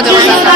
সহজ অবস্থা